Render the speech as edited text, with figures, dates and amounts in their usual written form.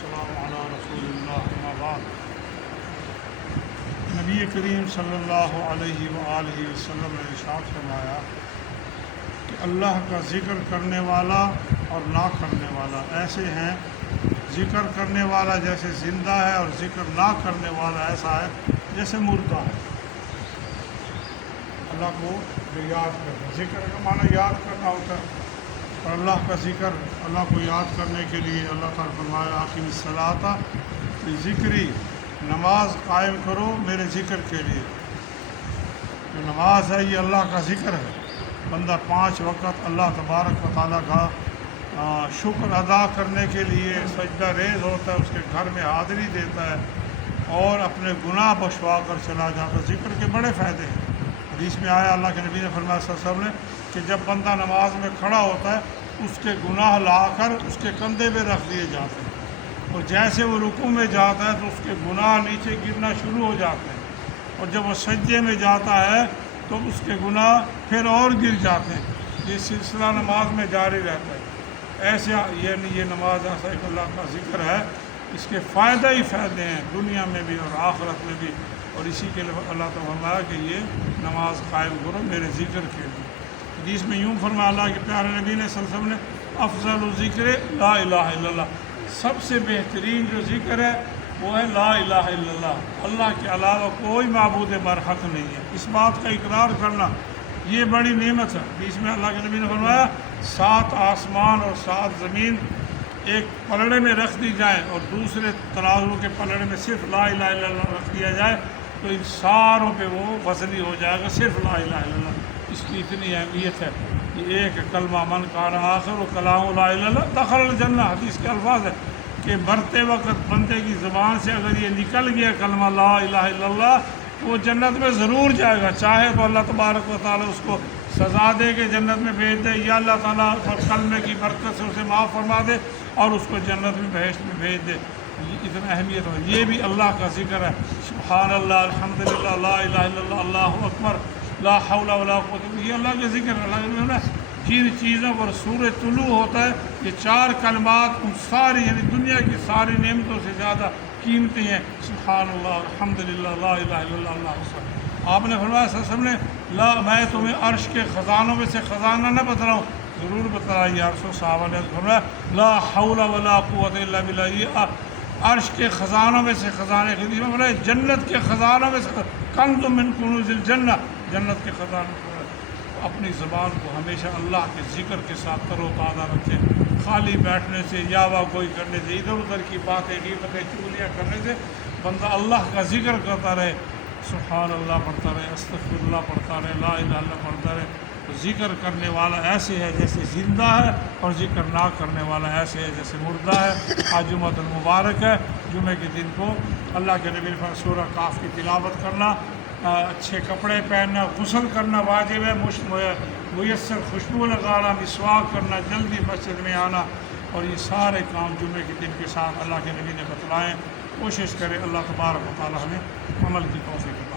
والسلام علی رسول اللہ اما بعد۔ نبی کریم صلی اللہ علیہ وآلہ وسلم نے ارشاد فرمایا کہ اللہ کا ذکر کرنے والا اور نہ کرنے والا ایسے ہیں، ذکر کرنے والا جیسے زندہ ہے اور ذکر نہ کرنے والا ایسا ہے جیسے مردہ ہے۔ اللہ کو جو یاد کرنا، ذکر کا معنی یاد کرنا ہوتا ہے، اور اللہ کا ذکر، اللہ کو یاد کرنے کے لیے اللہ تعالیٰ فرمایا اقیم الصلاۃ ذکری، نماز قائم کرو میرے ذکر کے لیے۔ جو نماز ہے یہ اللہ کا ذکر ہے۔ بندہ 5 وقت اللہ تبارک و تعالیٰ کا شکر ادا کرنے کے لیے سجدہ ریز ہوتا ہے، اس کے گھر میں حاضری دیتا ہے اور اپنے گناہ بخشوا کر چلا جاتا ہے۔ ذکر کے بڑے فائدے ہیں۔ حدیث میں آیا، اللہ کے نبی نے فرمایا صلی اللہ علیہ وسلم نے کہ جب بندہ نماز میں کھڑا ہوتا ہے اس کے گناہ لا کر اس کے کندھے پہ رکھ دیے جاتے ہیں، اور جیسے وہ رکوع میں جاتا ہے تو اس کے گناہ نیچے گرنا شروع ہو جاتے ہیں، اور جب وہ سجدے میں جاتا ہے تو اس کے گناہ پھر اور گر جاتے ہیں۔ یہ سلسلہ نماز میں جاری رہتا ہے۔ ایسے یعنی یہ نماز ایسا ایک اللہ کا ذکر ہے، اس کے فائدہ ہی فائدے ہیں دنیا میں بھی اور آخرت میں بھی، اور اسی کے لیے اللہ تعالیٰ فرمایا کہ یہ نماز قائم کرو میرے ذکر کے لیے۔ حدیث میں یوں فرمایا اللہ کے پیارے نبی نے صلی اللہ علیہ وسلم نے، افضل ذکر لا الہ الا اللہ، سب سے بہترین جو ذکر ہے وہ ہے لا الہ الا اللہ، اللہ کے علاوہ کوئی معبود برحق نہیں ہے۔ اس بات کا اقرار کرنا یہ بڑی نعمت ہے۔ حدیث میں اللہ کے نبی نے فرمایا 7 آسمان اور 7 زمین ایک پلڑے میں رکھ دی جائیں اور دوسرے ترازو کے پلڑے میں صرف لا الہ الا اللہ رکھ دیا جائے تو ان ساروں پہ وہ وزنی ہو جائے گا صرف لا الہ الا اللہ۔ اس کی اتنی اہمیت ہے کہ ایک کلمہ من کان آخر و کلام لا الہ الا اللہ دخل الجنہ، حدیث کے الفاظ ہے کہ مرتے وقت بندے کی زبان سے اگر یہ نکل گیا کلمہ لا الہ الا اللہ تو وہ جنت میں ضرور جائے گا، چاہے تو اللہ تبارک و تعالیٰ اس کو سزا دے کے جنت میں بھیج دے، یا اللہ تعالیٰ کلمے کی برکت سے اسے معاف فرما دے اور اس کو جنت میں بہشت میں بھیج دے۔ اتنا اہمیت ہے، یہ بھی اللہ کا ذکر ہے۔ سبحان اللہ، الحمدللہ، لا الہ الا اللہ، اللہ اکبر، لا حول ولا قوت، یہ اللہ کا ذکر ہے۔ اللہ نے جن چیزوں پر سورج طلوع ہوتا ہے یہ 4 کلمات ان ساری یعنی دنیا کی ساری نعمتوں سے زیادہ قیمتی ہیں۔ سبحان اللہ، الحمدللہ، لا الہ الا اللہ، اللہ اکبر۔ آپ نے فرمایا صلی اللہ علیہ وسلم نے، لا میں تمہیں عرش کے خزانوں میں سے خزانہ نہ بتلاؤں؟ ضرور بتلائیے۔ یا رسول صحابہ نے فرمایا لا حول ولا قوت الا باللہ، یہ عرش کے خزانوں میں سے خزانے خدیجہ میں بولے جنت کے خزانوں میں سے کنز من کنوز الجنہ، جنت کے خزانوں۔ اپنی زبان کو ہمیشہ اللہ کے ذکر کے ساتھ تر و تازہ رکھیں۔ خالی بیٹھنے سے یا کوئی کرنے سے، ادھر ادھر کی باتیں غیبتیں چغلیاں کرنے سے بندہ اللہ کا ذکر کرتا رہے، سبحان اللہ پڑھتا رہے، استغفر اللہ پڑھتا رہے، لا الہ الا اللہ پڑھتا رہے، تو ذکر کرنے والا ایسے ہے جیسے زندہ ہے، اور ذکر نہ کرنے والا ایسے ہے جیسے مردہ ہے۔ آج جمعہ المبارک ہے، جمعے کے دن کو اللہ کے نبی نے سورہ کاف کی تلاوت کرنا، اچھے کپڑے پہننا، غسل کرنا واجب ہے، میسر خوشبو لگانا، مسواک کرنا، جلدی مسجد میں آنا، اور یہ سارے کام جمعے کے دن کے ساتھ اللہ کے نبی نے بتلائیں۔ کوشش کرے اللہ تبارک و تعالی ہمیں عمل کی توفیق دے۔